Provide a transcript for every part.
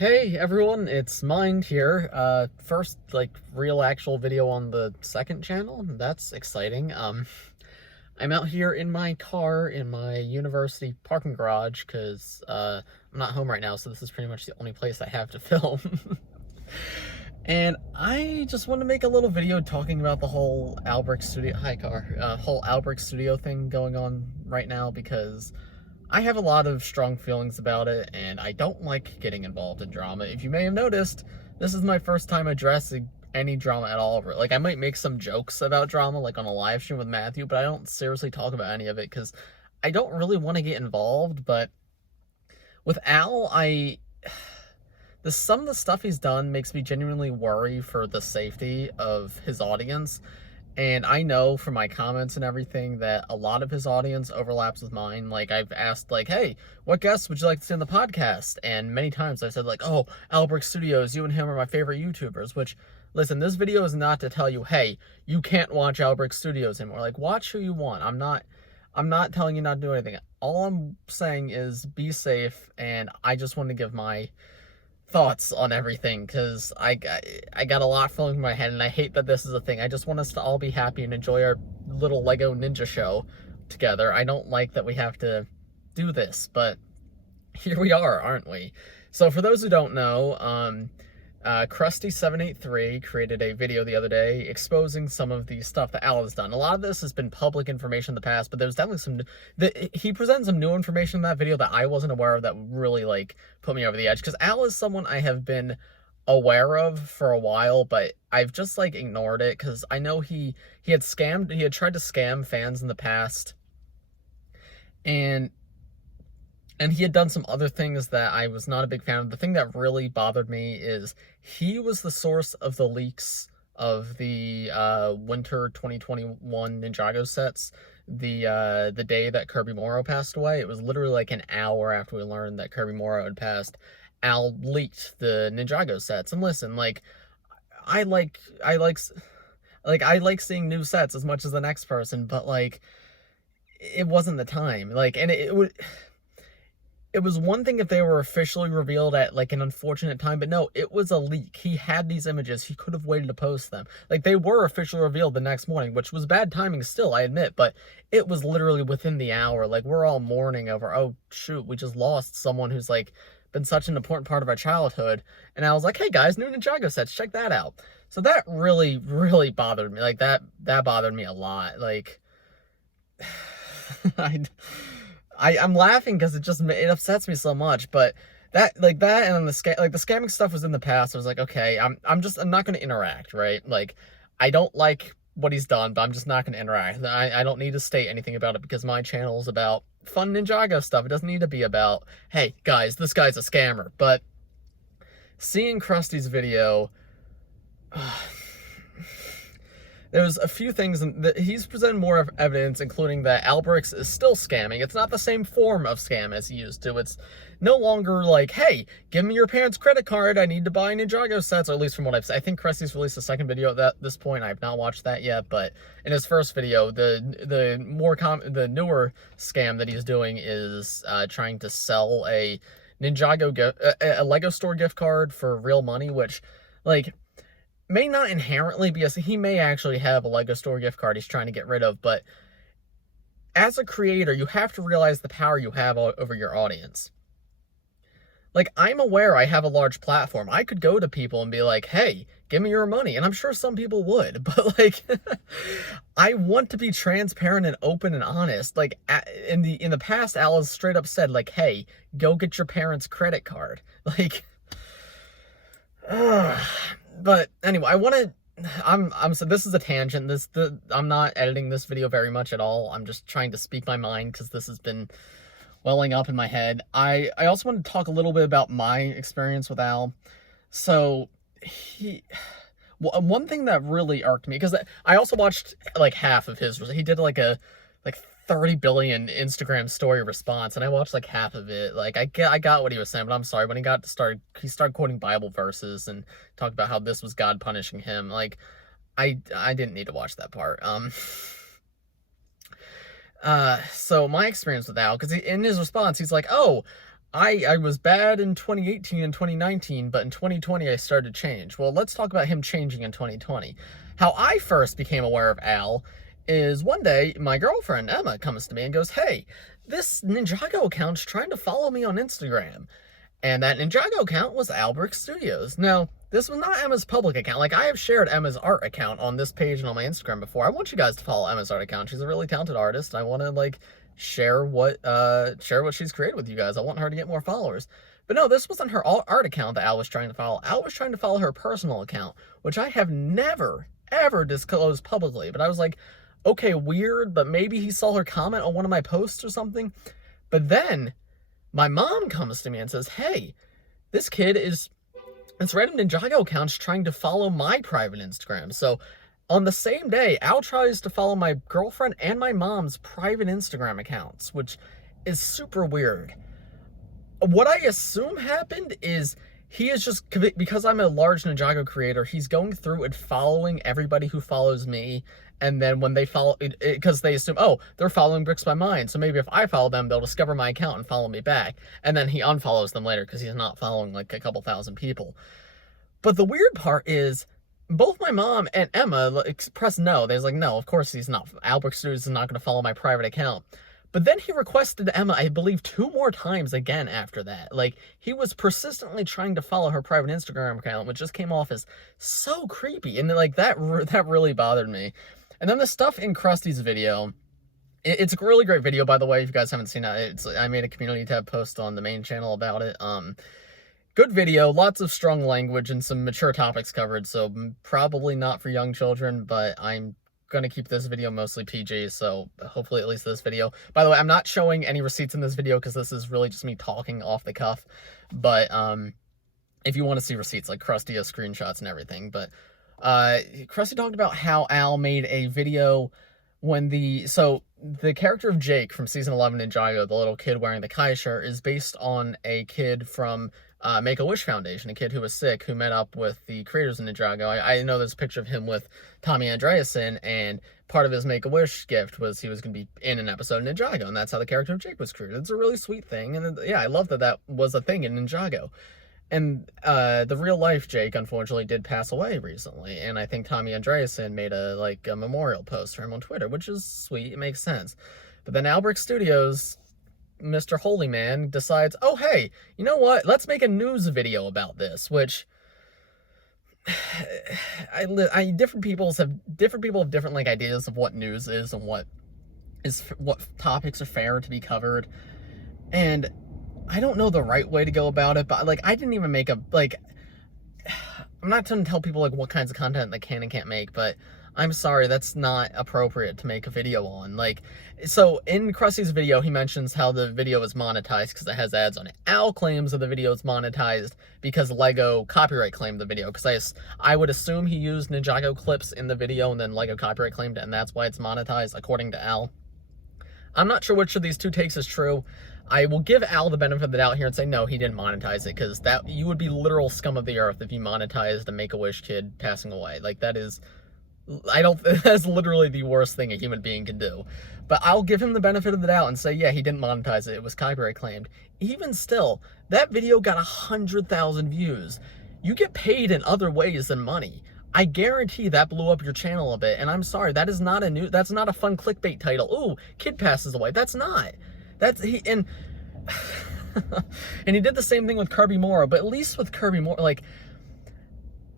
Hey everyone, it's Mind here. First, real actual video on the second channel. That's exciting. I'm out here in my car in my university parking garage because I'm not home right now, so this is pretty much the only place I have to film. And I just want to make a little video talking about the whole whole AlBrick Studio thing going on right now because I have a lot of strong feelings about it, and I don't like getting involved in drama. If you may have noticed, this is my first time addressing any drama at all. Like, I might make some jokes about drama, like on a live stream with Matthew, but I don't seriously talk about any of it, because I don't really want to get involved. But with Al, some of the stuff he's done makes me genuinely worry for the safety of his audience. And I know from my comments and everything that a lot of his audience overlaps with mine. Like, I've asked, like, hey, what guests would you like to see on the podcast? And many times I've said, like, oh, AlBrickStudios, you and him are my favorite YouTubers. Which, listen, this video is not to tell you, hey, you can't watch AlBrickStudios anymore. Like, watch who you want. I'm not telling you not to do anything. All I'm saying is be safe, and I just want to give my thoughts on everything, because I got a lot flowing in my head, and I hate that this is a thing. I just want us to all be happy and enjoy our little Lego Ninja show together. I don't like that we have to do this, but here we are, aren't we? So for those who don't know, Krusty783 created a video the other day exposing some of the stuff that Al has done. A lot of this has been public information in the past, but there's definitely he presented some new information in that video that I wasn't aware of that really, like, put me over the edge. Because Al is someone I have been aware of for a while, but I've just, like, ignored it, because I know he had tried to scam fans in the past, and he had done some other things that I was not a big fan of. The thing that really bothered me is he was the source of the leaks of the winter 2021 Ninjago sets. The day that Kirby Morrow passed away, it was literally like an hour after we learned that Kirby Morrow had passed. Al leaked the Ninjago sets. And listen, like, I like seeing new sets as much as the next person, but, like, it wasn't the time. Like, and it was one thing if they were officially revealed at, like, an unfortunate time, but no, it was a leak. He had these images. He could have waited to post them. Like, they were officially revealed the next morning, which was bad timing still, I admit, but it was literally within the hour. Like, we're all mourning over, oh, shoot, we just lost someone who's, like, been such an important part of our childhood. And I was like, hey, guys, new Ninjago sets, check that out. So that really, really bothered me. Like, that bothered me a lot. Like, I'm laughing because it upsets me so much, but that and then the scamming stuff was in the past. I was like, okay, I'm not going to interact, right? Like, I don't like what he's done, but I'm just not going to interact. I don't need to state anything about it, because my channel is about fun Ninjago stuff. It doesn't need to be about, hey, guys, this guy's a scammer. But seeing Krusty's video, there was a few things that he's presented more evidence, including that AlBricks is still scamming. It's not the same form of scam as he used to. It's no longer like, hey, give me your parents' credit card, I need to buy Ninjago sets, or at least from what I've seen. I think Krusty's released a second video at this point. I have not watched that yet, but in his first video, the newer scam that he's doing is trying to sell a a Lego store gift card for real money, which, like, may not inherently be he may actually have a Lego store gift card he's trying to get rid of, but as a creator, you have to realize the power you have over your audience. Like, I'm aware I have a large platform. I could go to people and be like, hey, give me your money, and I'm sure some people would, but, like, I want to be transparent and open and honest. Like, in the past, Al has straight up said, like, hey, go get your parents' credit card. Like, but anyway, so this is a tangent. I'm not editing this video very much at all. I'm just trying to speak my mind, because this has been welling up in my head. I also want to talk a little bit about my experience with Al. So one thing that really irked me, because I also watched, like, half of his, he did like 30 billion Instagram story response, and I watched, like, half of it. Like, I got what he was saying, but I'm sorry, when he started quoting Bible verses and talked about how this was God punishing him. Like, I didn't need to watch that part. So my experience with Al, because in his response, he's like, oh, I was bad in 2018 and 2019, but in 2020 I started to change. Well, let's talk about him changing in 2020. How I first became aware of Al is one day my girlfriend Emma comes to me and goes, "Hey, this Ninjago account's trying to follow me on Instagram." And that Ninjago account was AlBrickStudios. Now, this was not Emma's public account. Like, I have shared Emma's art account on this page and on my Instagram before. I want you guys to follow Emma's art account. She's a really talented artist. I want to, like, share what she's created with you guys. I want her to get more followers. But no, this wasn't her art account that Al was trying to follow. Al was trying to follow her personal account, which I have never, ever disclosed publicly. But I was like, okay, weird, but maybe he saw her comment on one of my posts or something. But then my mom comes to me and says, "Hey, this random Ninjago account's trying to follow my private Instagram." So on the same day, Al tries to follow my girlfriend and my mom's private Instagram accounts, which is super weird. What I assume happened is he is just, because I'm a large Ninjago creator, he's going through and following everybody who follows me. And then when they follow, because they assume, oh, they're following Bricks by Mine, so maybe if I follow them, they'll discover my account and follow me back. And then he unfollows them later because he's not following like a couple thousand people. But the weird part is, both my mom and Emma expressed no. They're like, no, of course he's not. AlBrickStudios is not going to follow my private account. But then he requested Emma, I believe, 2 more times again after that. Like, he was persistently trying to follow her private Instagram account, which just came off as so creepy. And like, that really bothered me. And then the stuff in Krusty's video, it's a really great video, by the way. If you guys haven't seen it, I made a community tab post on the main channel about it. Good video, lots of strong language and some mature topics covered, so probably not for young children, but I'm going to keep this video mostly PG, so hopefully at least this video. By the way, I'm not showing any receipts in this video because this is really just me talking off the cuff, but if you want to see receipts, like Krusty has screenshots and everything. But Krusty talked about how Al made a video when the character of Jake from season 11 Ninjago, the little kid wearing the Kai shirt, is based on a kid from Make-A-Wish Foundation, a kid who was sick, who met up with the creators of Ninjago. I know there's a picture of him with Tommy Andreasen, and part of his Make-A-Wish gift was he was going to be in an episode of Ninjago, and that's how the character of Jake was created. It's a really sweet thing, and yeah, I love that that was a thing in Ninjago. And the real-life Jake, unfortunately, did pass away recently, and I think Tommy Andreasen made a memorial post for him on Twitter, which is sweet. It makes sense. But then AlBrickStudios, Mr. Holy Man, decides, oh, hey, you know what? Let's make a news video about this, which different people have different ideas of what news is and what topics are fair to be covered. And I don't know the right way to go about it, but I didn't even make I'm not trying to tell people what kinds of content they can and can't make, but I'm sorry, that's not appropriate to make a video on. So in Krusty's video, he mentions how the video is monetized because it has ads on it. Al claims that the video is monetized because Lego copyright claimed the video, because I would assume he used Ninjago clips in the video and then Lego copyright claimed it, and that's why it's monetized, according to Al. I'm not sure which of these two takes is true. I will give Al the benefit of the doubt here and say, no, he didn't monetize it, because you would be literal scum of the earth if you monetized a Make-A-Wish kid passing away. That's literally the worst thing a human being can do. But I'll give him the benefit of the doubt and say, yeah, he didn't monetize it. It was copyright claimed. Even still, that video got 100,000 views. You get paid in other ways than money. I guarantee that blew up your channel a bit, and I'm sorry, that's not a fun clickbait title. Ooh, kid passes away. That's not. And he did the same thing with Kirby Mora, but at least with Kirby Mora,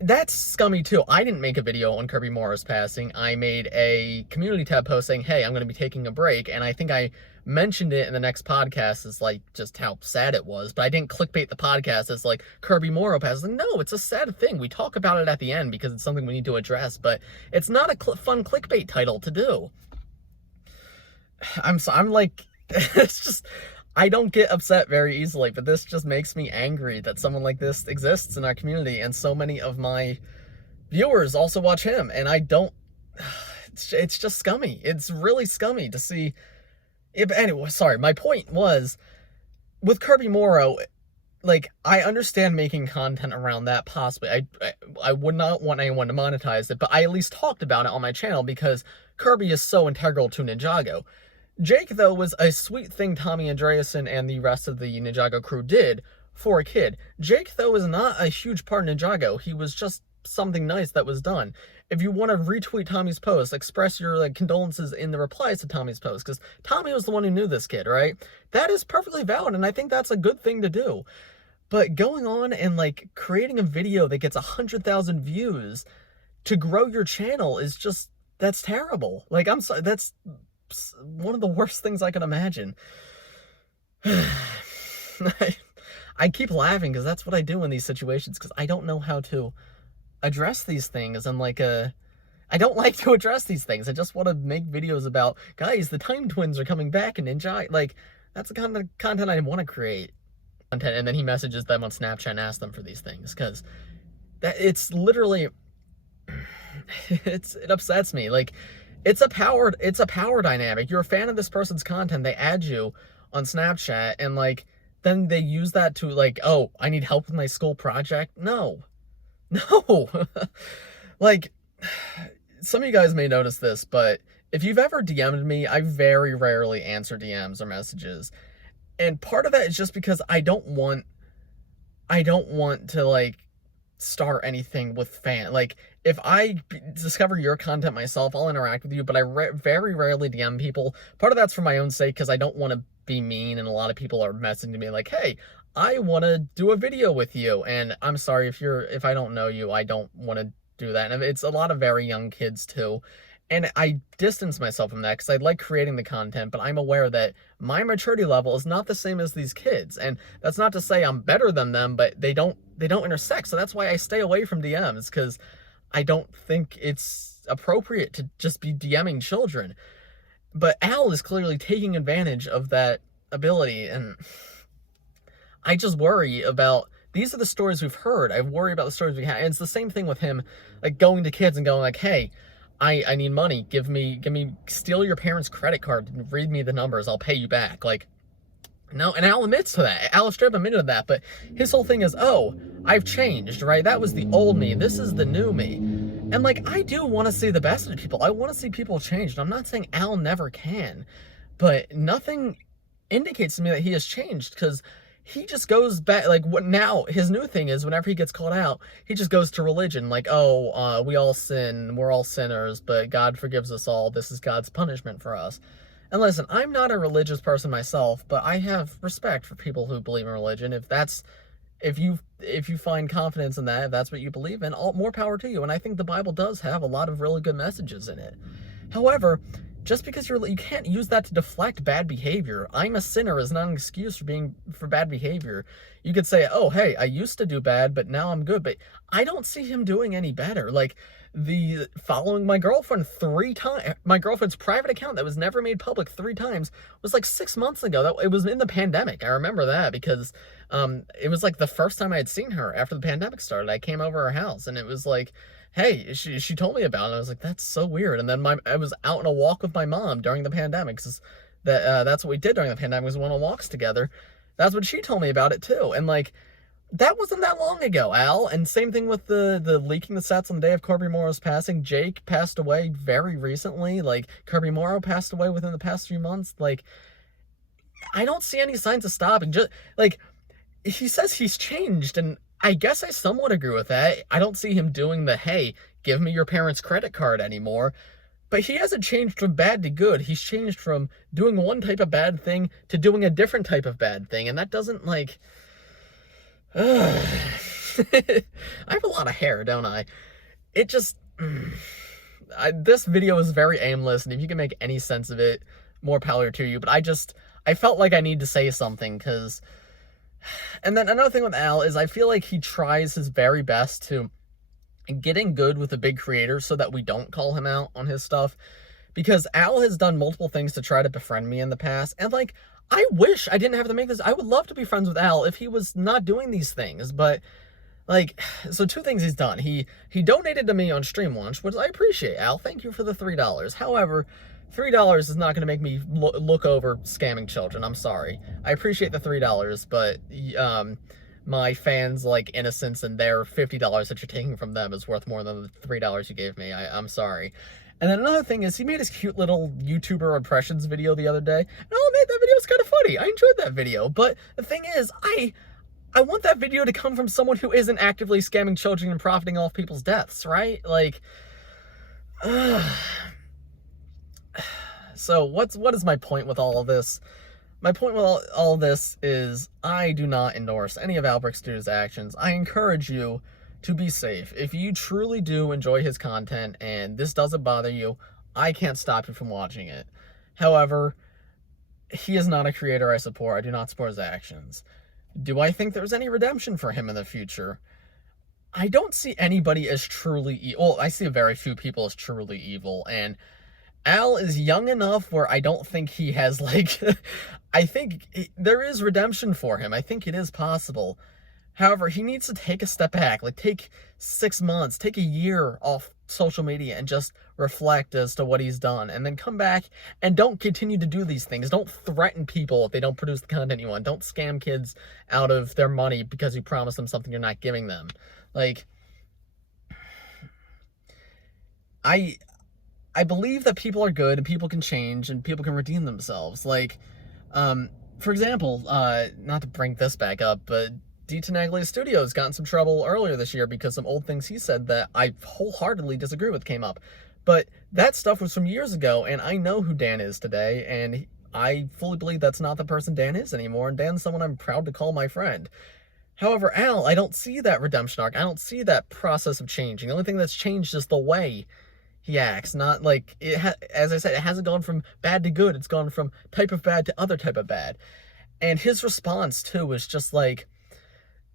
that's scummy too. I didn't make a video on Kirby Mora's passing. I made a community tab post saying, hey, I'm going to be taking a break, and I think I mentioned it in the next podcast as just how sad it was, but I didn't clickbait the podcast as Kirby Mora passes. No, it's a sad thing. We talk about it at the end because it's something we need to address, but it's not a fun clickbait title to do. It's just, I don't get upset very easily, but this just makes me angry that someone like this exists in our community, and so many of my viewers also watch him, and I don't, it's just scummy. It's really scummy to see. But anyway, sorry, my point was, with Kirby Mora, I understand making content around that possibly. I would not want anyone to monetize it, but I at least talked about it on my channel because Kirby is so integral to Ninjago. Jake, though, was a sweet thing Tommy Andreasen and the rest of the Ninjago crew did for a kid. Jake, though, is not a huge part of Ninjago. He was just something nice that was done. If you want to retweet Tommy's post, express your condolences in the replies to Tommy's post, because Tommy was the one who knew this kid, right? That is perfectly valid, and I think that's a good thing to do. But going on and creating a video that gets 100,000 views to grow your channel is just, that's terrible. I'm sorry, that's one of the worst things I can imagine. I keep laughing because that's what I do in these situations, because I don't know how to address these things. And I don't like to address these things. I just want to make videos about, guys, the Time Twins are coming back and Ninja. That's the kind of content I want to create. And then he messages them on Snapchat and asks them for these things, because it's literally, it upsets me. It's a power dynamic. You're a fan of this person's content, they add you on Snapchat, and then they use that to oh, I need help with my school project. No. Some of you guys may notice this, but if you've ever DM'd me, I very rarely answer DMs or messages. And part of that is just because I don't want to start anything with if I discover your content myself, I'll interact with you, but I very rarely DM people. Part of that's for my own sake, because I don't want to be mean, and a lot of people are messaging me hey, I want to do a video with you, and I'm sorry if I don't know you, I don't want to do that. And it's a lot of very young kids too, and I distance myself from that because I like creating the content, but I'm aware that my maturity level is not the same as these kids, and that's not to say I'm better than them, but they don't intersect, so that's why I stay away from DMs, because I don't think it's appropriate to just be DMing children. But Al is clearly taking advantage of that ability, and I just worry about, these are the stories we've heard. I worry about the stories we have, and it's the same thing with him, going to kids and going hey, I need money, steal your parents' credit card and read me the numbers, I'll pay you back. No, and Al admits to that. Al straight up admitted to that, but his whole thing is, oh, I've changed, right? That was the old me, this is the new me. And I do want to see the best in people. I want to see people change, and I'm not saying Al never can, but nothing indicates to me that he has changed, because he just goes back, what now, his new thing is, whenever he gets called out, he just goes to religion, oh, we all sin, we're all sinners, but God forgives us all, this is God's punishment for us. And listen, I'm not a religious person myself, but I have respect for people who believe in religion. If you find confidence in that, if that's what you believe in, more power to you. And I think the Bible does have a lot of really good messages in it. However, just because you can't use that to deflect bad behavior. I'm a sinner is not an excuse for bad behavior. You could say, oh, hey, I used to do bad, but now I'm good. But I don't see him doing any better. The following my girlfriend 3 times, my girlfriend's private account that was never made public 3 times, was 6 months ago. It was in the pandemic. I remember that because it was the first time I had seen her after the pandemic started. I came over her house, and it was hey, she told me about it. I was that's so weird. And then I was out on a walk with my mom during the pandemic, because that's what we did during the pandemic, was went on walks together. That's what she told me about it too. And that wasn't that long ago, Al. And same thing with the leaking the sets on the day of Kirby Morrow's passing. Jake passed away very recently. Kirby Morrow passed away within the past few months. I don't see any signs of stopping. Just he says he's changed, and I guess I somewhat agree with that. I don't see him doing the, hey, give me your parents' credit card anymore. But he hasn't changed from bad to good. He's changed from doing one type of bad thing to doing a different type of bad thing. And that doesn't I have a lot of hair, don't I? It just, this video is very aimless, and if you can make any sense of it, more power to you. But I felt like I need to say something, because, and then another thing with Al is I feel like he tries his very best to get in good with the big creators so that we don't call him out on his stuff, because Al has done multiple things to try to befriend me in the past, and I wish I didn't have to make this. I would love to be friends with Al if he was not doing these things, but so 2 things he's done. He donated to me on Stream Launch, which I appreciate, Al. Thank you for the $3. However, $3 is not going to make me look over scamming children. I'm sorry. I appreciate the $3, but my fans' innocence and their $50 that you're taking from them is worth more than the $3 you gave me. I'm sorry. And then another thing is he made his cute little YouTuber impressions video the other day, and I'll admit that video was kind of funny. I enjoyed that video, but the thing is, I want that video to come from someone who isn't actively scamming children and profiting off people's deaths, right? Like, so what is my point with all of this? My point with all of this is I do not endorse any of AlBrickStudios' actions. I encourage you to be safe. If you truly do enjoy his content and this doesn't bother you, I can't stop you from watching it. However, he is not a creator I support. I do not support his actions. Do I think there's any redemption for him in the future? I don't see anybody as truly evil. Well, I see very few people as truly evil, and Al is young enough where I don't think he has, like, I think there is redemption for him. I think it is possible. However, he needs to take a step back, like take 6 months, take a year off social media and just reflect as to what he's done, and then come back and don't continue to do these things. Don't threaten people if they don't produce the content you want. Don't scam kids out of their money because you promised them something you're not giving them. Like, I believe that people are good and people can change and people can redeem themselves. Like, for example, not to bring this back up, but AlBrickStudios got in some trouble earlier this year because some old things he said that I wholeheartedly disagree with came up. But that stuff was from years ago, and I know who Dan is today, and I fully believe that's not the person Dan is anymore, and Dan's someone I'm proud to call my friend. However, Al, I don't see that redemption arc. I don't see that process of changing. The only thing that's changed is the way he acts, not like, as I said, it hasn't gone from bad to good. It's gone from type of bad to other type of bad. And his response, too, is just like,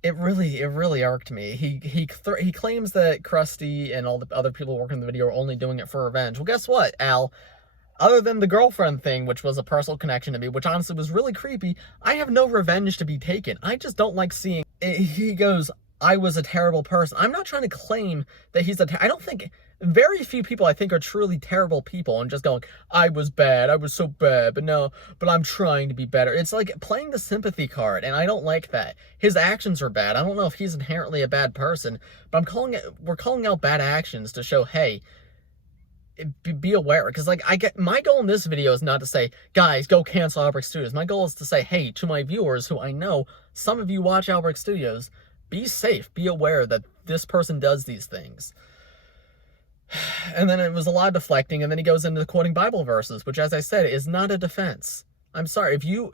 it really irked me. He claims that Krusty and all the other people working on the video are only doing it for revenge. Well, guess what, Al? Other than the girlfriend thing, which was a personal connection to me, which honestly was really creepy, I have no revenge to be taken. I just don't like seeing... He goes, I was a terrible person. I'm not trying to claim that he's I don't think... Very few people, I think, are truly terrible people and just going, I was bad, I was so bad, but I'm trying to be better. It's like playing the sympathy card, and I don't like that. His actions are bad. I don't know if he's inherently a bad person, but we're calling out bad actions to show, hey, be aware. Because, like, my goal in this video is not to say, guys, go cancel AlBrickStudios. My goal is to say, hey, to my viewers, who I know some of you watch AlBrickStudios, be safe, be aware that this person does these things. And then it was a lot of deflecting, and then he goes into quoting Bible verses, which, as I said, is not a defense. I'm sorry, if you're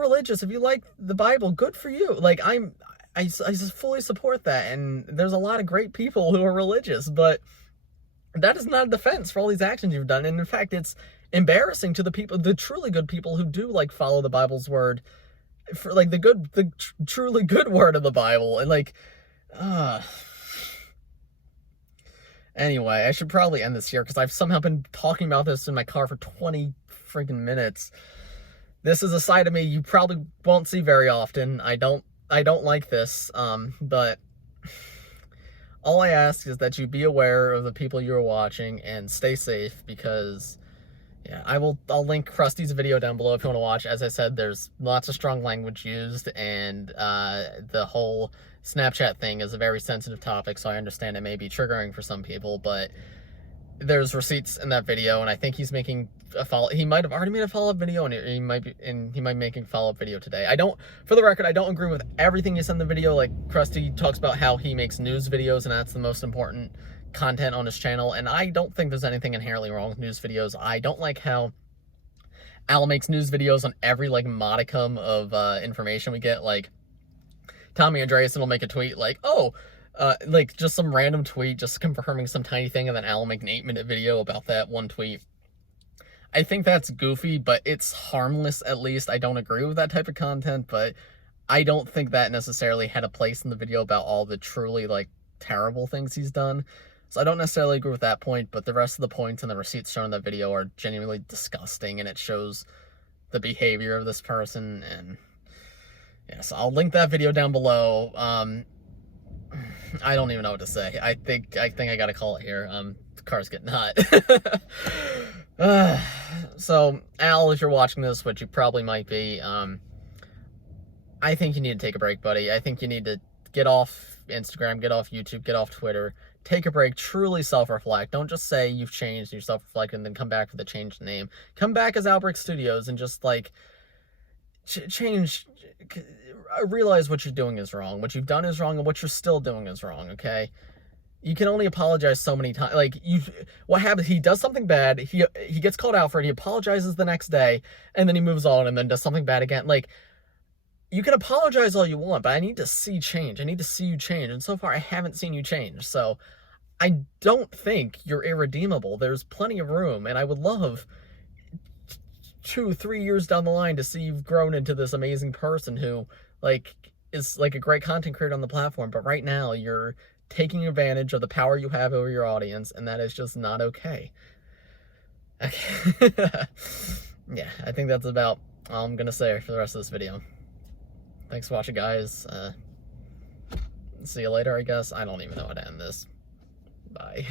religious, if you like the Bible, good for you. Like, I fully support that, and there's a lot of great people who are religious, but that is not a defense for all these actions you've done. And in fact, it's embarrassing to the people, the truly good people who do, like, follow the Bible's word, for, like, the truly good word of the Bible, and, like, Anyway, I should probably end this here, because I've somehow been talking about this in my car for 20 freaking minutes. This is a side of me you probably won't see very often. I don't like this, but all I ask is that you be aware of the people you are watching and stay safe, because, yeah, I'll link Krusty's video down below if you want to watch. As I said, there's lots of strong language used, and the whole Snapchat thing is a very sensitive topic, so I understand it may be triggering for some people, but there's receipts in that video, and I think he's making a he might have already made a follow-up video, and he might be making a follow-up video today. For the record, I don't agree with everything he said in the video. Like, Krusty talks about how he makes news videos, and that's the most important content on his channel, and I don't think there's anything inherently wrong with news videos. I don't like how Al makes news videos on every, like, modicum of information we get. Like, Tommy Andreasen will make a tweet like, like, just some random tweet, just confirming some tiny thing, and then Al will make an 8-minute video about that one tweet. I think that's goofy, but it's harmless, at least. I don't agree with that type of content, but I don't think that necessarily had a place in the video about all the truly, like, terrible things he's done. So I don't necessarily agree with that point, but the rest of the points and the receipts shown in that video are genuinely disgusting, and it shows the behavior of this person, and yes, I'll link that video down below. I don't even know what to say. I think I gotta call it here. The car's getting hot. So, Al, if you're watching this, which you probably might be, I think you need to take a break, buddy. I think you need to get off Instagram, get off YouTube, get off Twitter, take a break, truly self-reflect. Don't just say you've changed, you self-reflect, and then come back with a changed name. Come back as AlBrickStudios and just, like, change, realize what you're doing is wrong, what you've done is wrong, and what you're still doing is wrong, okay? You can only apologize so many times. Like, what happens, he does something bad, he gets called out for it, he apologizes the next day, and then he moves on and then does something bad again. Like, you can apologize all you want, but I need to see change. I need to see you change, and so far I haven't seen you change. So I don't think you're irredeemable. There's plenty of room, and I would love 2-3 years down the line to see you've grown into this amazing person who, like, is like a great content creator on the platform. But right now you're taking advantage of the power you have over your audience, and that is just not okay. Okay. Yeah, I think that's about all I'm gonna say for the rest of this video. Thanks for watching, guys. See you later, I guess. I don't even know how to end this. Bye.